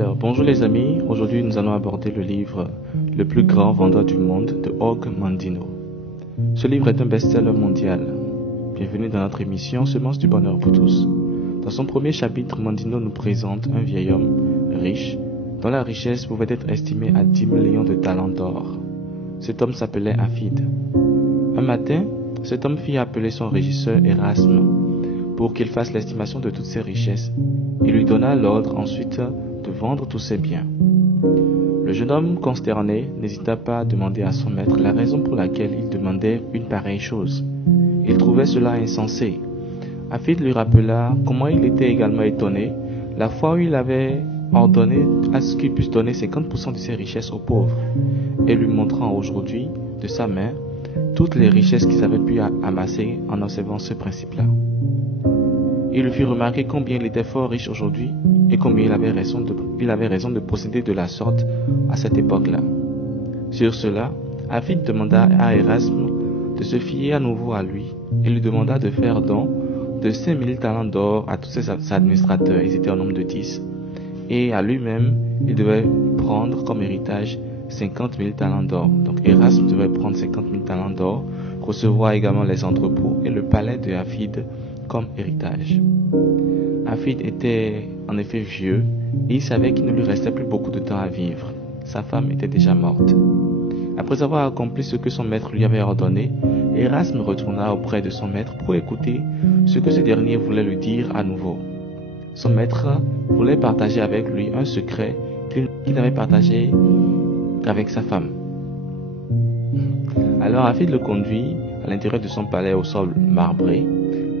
Alors, bonjour les amis, aujourd'hui nous allons aborder le livre Le plus grand vendeur du monde de Og Mandino. Ce livre est un best-seller mondial. Bienvenue dans notre émission Semence du bonheur pour tous. Dans son premier chapitre, Mandino nous présente un vieil homme riche dont la richesse pouvait être estimée à 10 millions de talents d'or. Cet homme s'appelait Afid. Un matin, cet homme fit appeler son régisseur Erasme pour qu'il fasse l'estimation de toutes ses richesses. Il lui donna l'ordre ensuite de vendre tous ses biens. Le jeune homme consterné n'hésita pas à demander à son maître la raison pour laquelle il demandait une pareille chose. Il trouvait cela insensé. Afid lui rappela comment il était également étonné la fois où il avait ordonné à ce qu'il puisse donner 50% de ses richesses aux pauvres, et lui montrant aujourd'hui de sa main toutes les richesses qu'ils avaient pu amasser en observant ce principe-là. Il lui fit remarquer combien il était fort riche aujourd'hui et combien il avait raison de procéder de la sorte à cette époque-là. Sur cela, Afid demanda à Erasme de se fier à nouveau à lui et lui demanda de faire don de 5000 talents d'or à tous ses administrateurs, ils étaient au nombre de 10, et à lui-même, il devait prendre comme héritage 50 000 talents d'or. Donc Erasme devait prendre 50 000 talents d'or, recevoir également les entrepôts et le palais de Afid comme héritage. Afid était en effet vieux et il savait qu'il ne lui restait plus beaucoup de temps à vivre. Sa femme était déjà morte. Après avoir accompli ce que son maître lui avait ordonné, Erasme retourna auprès de son maître pour écouter ce que ce dernier voulait lui dire à nouveau. Son maître voulait partager avec lui un secret qu'il avait partagé avec sa femme. Alors Afid le conduit à l'intérieur de son palais au sol marbré,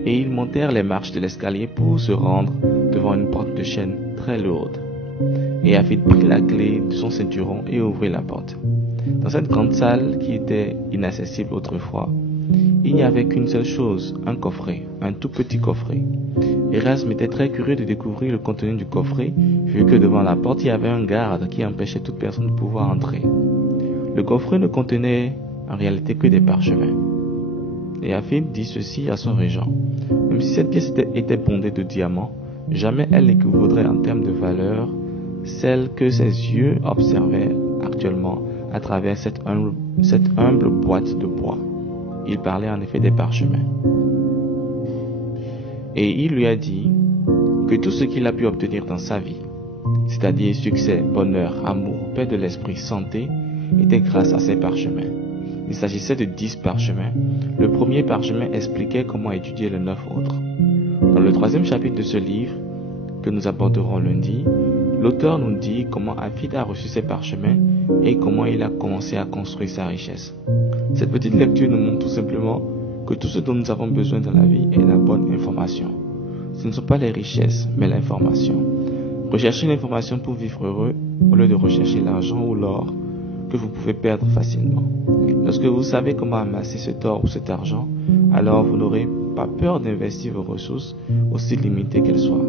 et ils montèrent les marches de l'escalier pour se rendre devant une porte de chêne très lourde. Et Afid prit la clé de son ceinturon et ouvrit la porte. Dans cette grande salle qui était inaccessible autrefois, il n'y avait qu'une seule chose, un coffret, un tout petit coffret. Erasme était très curieux de découvrir le contenu du coffret, vu que devant la porte il y avait un garde qui empêchait toute personne de pouvoir entrer. Le coffret ne contenait en réalité que des parchemins. Et Afid dit ceci à son régent: même si cette pièce était bondée de diamants, jamais elle n'équivaudrait en termes de valeur celle que ses yeux observaient actuellement à travers cette humble boîte de bois. Il parlait en effet des parchemins. Et il lui a dit que tout ce qu'il a pu obtenir dans sa vie, c'est-à-dire succès, bonheur, amour, paix de l'esprit, santé, était grâce à ces parchemins. Il s'agissait de 10 parchemins. Le premier parchemin expliquait comment étudier les 9 autres. Dans le 3e chapitre de ce livre, que nous aborderons lundi, l'auteur nous dit comment Afid a reçu ces parchemins et comment il a commencé à construire sa richesse. Cette petite lecture nous montre tout simplement que tout ce dont nous avons besoin dans la vie est la bonne information. Ce ne sont pas les richesses, mais l'information. Recherchez l'information pour vivre heureux au lieu de rechercher l'argent ou l'or que vous pouvez perdre facilement. Lorsque vous savez comment amasser cet or ou cet argent, alors vous n'aurez pas peur d'investir vos ressources, aussi limitées qu'elles soient.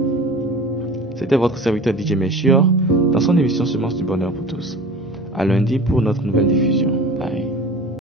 C'était votre serviteur DJ Melchior dans son émission Semence du bonheur pour tous. À lundi pour notre nouvelle diffusion.